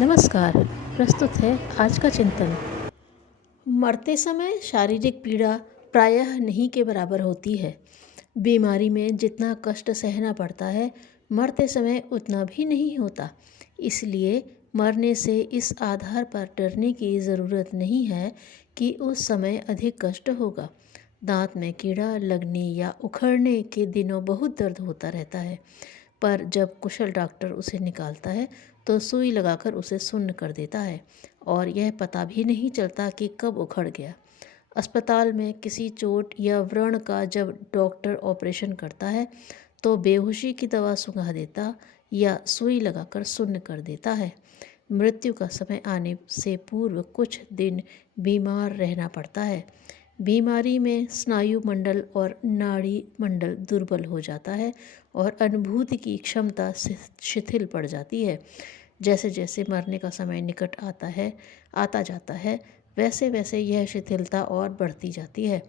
नमस्कार। प्रस्तुत है आज का चिंतन। मरते समय शारीरिक पीड़ा प्रायः नहीं के बराबर होती है। बीमारी में जितना कष्ट सहना पड़ता है, मरते समय उतना भी नहीं होता। इसलिए मरने से इस आधार पर डरने की ज़रूरत नहीं है कि उस समय अधिक कष्ट होगा। दांत में कीड़ा लगने या उखड़ने के दिनों बहुत दर्द होता रहता है, पर जब कुशल डॉक्टर उसे निकालता है तो सुई लगाकर उसे सुन्न कर देता है और यह पता भी नहीं चलता कि कब उखड़ गया। अस्पताल में किसी चोट या व्रण का जब डॉक्टर ऑपरेशन करता है तो बेहोशी की दवा सुंघा देता या सुई लगाकर सुन्न कर देता है। मृत्यु का समय आने से पूर्व कुछ दिन बीमार रहना पड़ता है। बीमारी में स्नायु मंडल और नाड़ी मंडल दुर्बल हो जाता है और अनुभूति की क्षमता शिथिल पड़ जाती है। जैसे जैसे मरने का समय निकट आता जाता है, वैसे वैसे यह शिथिलता और बढ़ती जाती है।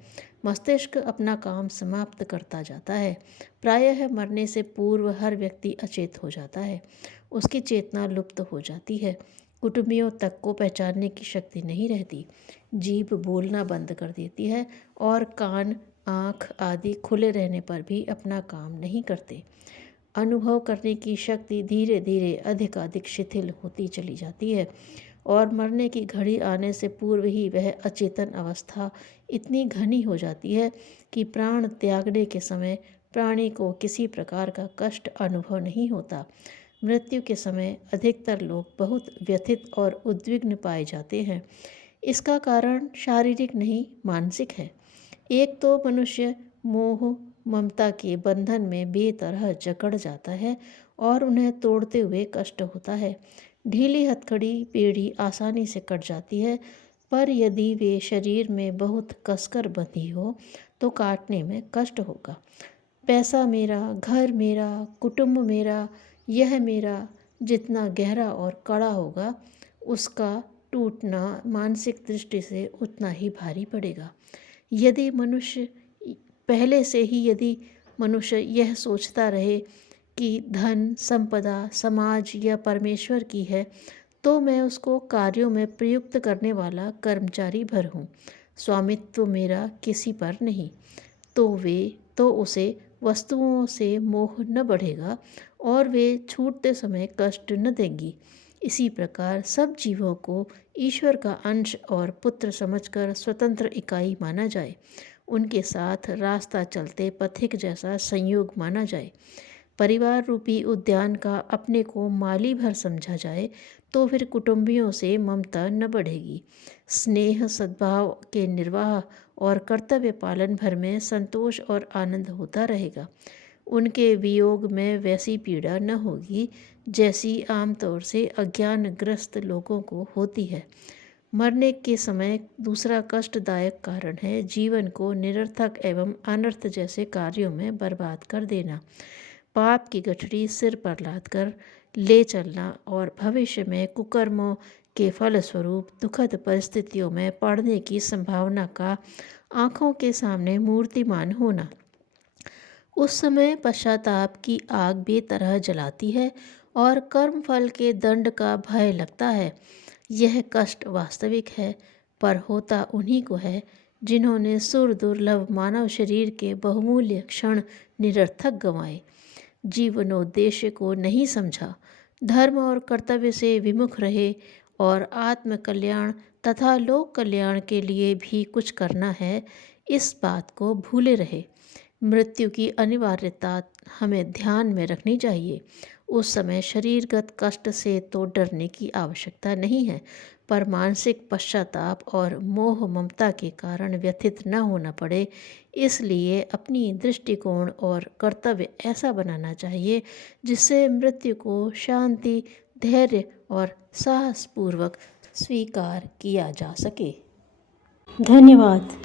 मस्तिष्क अपना काम समाप्त करता जाता है। प्रायः मरने से पूर्व हर व्यक्ति अचेत हो जाता है। उसकी चेतना लुप्त हो जाती है। कुटुंबियों तक को पहचानने की शक्ति नहीं रहती। जीभ बोलना बंद कर देती है और कान, आँख आदि खुले रहने पर भी अपना काम नहीं करते। अनुभव करने की शक्ति धीरे धीरे अधिकाधिक शिथिल होती चली जाती है और मरने की घड़ी आने से पूर्व ही वह अचेतन अवस्था इतनी घनी हो जाती है कि प्राण त्यागने के समय प्राणी को किसी प्रकार का कष्ट अनुभव नहीं होता। मृत्यु के समय अधिकतर लोग बहुत व्यथित और उद्विग्न पाए जाते हैं। इसका कारण शारीरिक नहीं, मानसिक है। एक तो मनुष्य मोह ममता के बंधन में बेतरह जकड़ जाता है और उन्हें तोड़ते हुए कष्ट होता है। ढीली हथकड़ी बेड़ी आसानी से कट जाती है, पर यदि वे शरीर में बहुत कसकर बंधी हो तो काटने में कष्ट होगा। पैसा मेरा, घर मेरा, कुटुंब मेरा, यह मेरा जितना गहरा और कड़ा होगा, उसका टूटना मानसिक दृष्टि से उतना ही भारी पड़ेगा। यदि मनुष्य यह सोचता रहे कि धन, संपदा, समाज या परमेश्वर की है, तो मैं उसको कार्यों में प्रयुक्त करने वाला कर्मचारी भर हूँ, स्वामित्व मेरा किसी पर नहीं, तो उसे वस्तुओं से मोह न बढ़ेगा और वे छूटते समय कष्ट न देंगी। इसी प्रकार सब जीवों को ईश्वर का अंश और पुत्र समझकर स्वतंत्र इकाई माना जाए। उनके साथ रास्ता चलते पथिक जैसा संयोग माना जाए। परिवार रूपी उद्यान का अपने को माली भर समझा जाए तो फिर कुटुंबियों से ममता न बढ़ेगी। स्नेह, सद्भाव के निर्वाह और कर्तव्य पालन भर में संतोष और आनंद होता रहेगा। उनके वियोग में वैसी पीड़ा न होगी जैसी आमतौर से अज्ञानग्रस्त लोगों को होती है। मरने के समय दूसरा कष्टदायक कारण है जीवन को निरर्थक एवं अनर्थ जैसे कार्यों में बर्बाद कर देना, पाप की गठरी सिर पर लादकर ले चलना और भविष्य में कुकर्मों के फलस्वरूप दुखद परिस्थितियों में पड़ने की संभावना का आँखों के सामने मूर्तिमान होना। उस समय पश्चाताप की आग बेतरह जलाती है और कर्मफल के दंड का भय लगता है। यह कष्ट वास्तविक है, पर होता उन्हीं को है जिन्होंने सुर दुर्लभ मानव शरीर के बहुमूल्य क्षण निरर्थक गंवाए, जीवनोद्देश्य को नहीं समझा, धर्म और कर्तव्य से विमुख रहे और आत्म कल्याण तथा लोक कल्याण के लिए भी कुछ करना है, इस बात को भूले रहे। मृत्यु की अनिवार्यता हमें ध्यान में रखनी चाहिए। उस समय शरीरगत कष्ट से तो डरने की आवश्यकता नहीं है, पर मानसिक पश्चाताप और मोह ममता के कारण व्यथित न होना पड़े, इसलिए अपनी दृष्टिकोण और कर्तव्य ऐसा बनाना चाहिए जिससे मृत्यु को शांति, धैर्य और साहसपूर्वक स्वीकार किया जा सके। धन्यवाद।